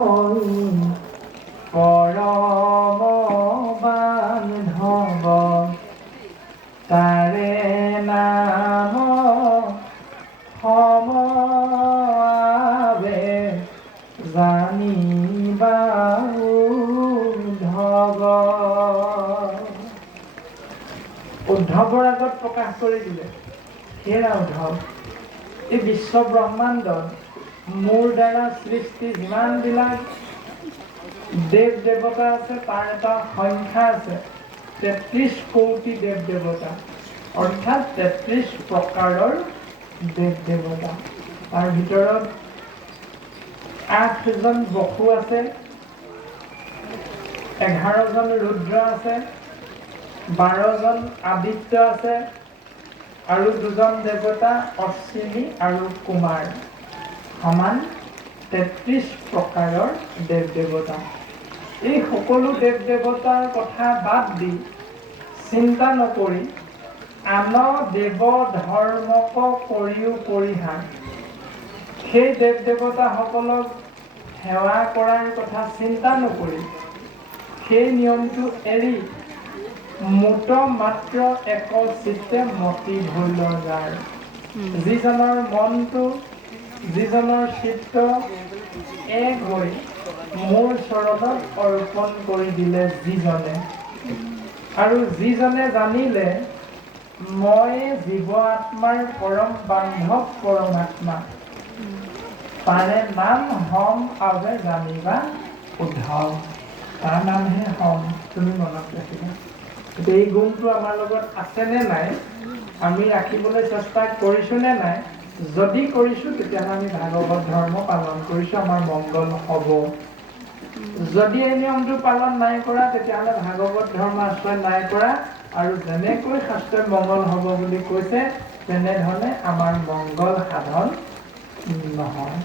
পৰম বান্ধৱ তাৰে নাম সমবে জানিবা উদ্ধৱৰ আগত প্ৰকাশ কৰি দিলে, হেৰা উদ্ধৱ, এই বিশ্ব ব্ৰহ্মাণ্ডত মোৰ দ্বাৰা সৃষ্টি যিমানবিলাক দেৱ দেৱতা আছে তাৰ এটা সংখ্যা আছে, ৩৩ কোটি দেৱ দেৱতা, অৰ্থাৎ ৩৩ প্ৰকাৰৰ দেৱ দেৱতা। তাৰ ভিতৰত ৮জন বসু আছে, 11জন ৰুদ্ৰ আছে, 12জন আদিত্য আছে আৰু 2জন দেৱতা অশ্বিনী আৰু কুমাৰ, সমান ৩৩ প্ৰকাৰৰ দেৱ দেৱতা। এই সকলো দেৱ দেৱতাৰ কথা বাদ দি চিন্তা নকৰি আন দেৱ ধৰ্মক কৰিও পৰিহাৰ, সেই দেৱ দেৱতাসকলক সেৱা কৰাৰ কথা চিন্তা নকৰি সেই নিয়মটো এৰি মুঠ মাত্ৰ এক চিত্তে মতি ভৈল যাৰ, যিজনৰ মনটো যিজনৰ চিত্ত এক হৈ মোৰ চৰণত অৰ্পণ কৰি দিলে যিজনে, আৰু যিজনে জানিলে মই জীৱ আত্মাৰ পৰম বান্ধৱ পৰমাত্মা, তাৰে নাম হম আবে জানিবা উদ্ধৱ। তাৰ নামহে হম, তুমি মনত ৰাখিবা। এই গুণটো আমাৰ লগত আছেনে নাই, আমি ৰাখিবলৈ চেষ্টা কৰিছোঁ নে নাই? যদি কৰিছোঁ তেতিয়াহ'লে আমি ভাগৱত ধৰ্ম পালন কৰিছোঁ, আমাৰ মংগল হ'ব। যদি এই নিয়মটো পালন নাই কৰা তেতিয়াহ'লে ভাগৱত ধৰ্ম আশ্ৰয় নাই কৰা, আৰু যেনেকৈ শাস্ত্ৰত মংগল হ'ব বুলি কৈছে তেনেধৰণে আমাৰ মংগল সাধন নহয়।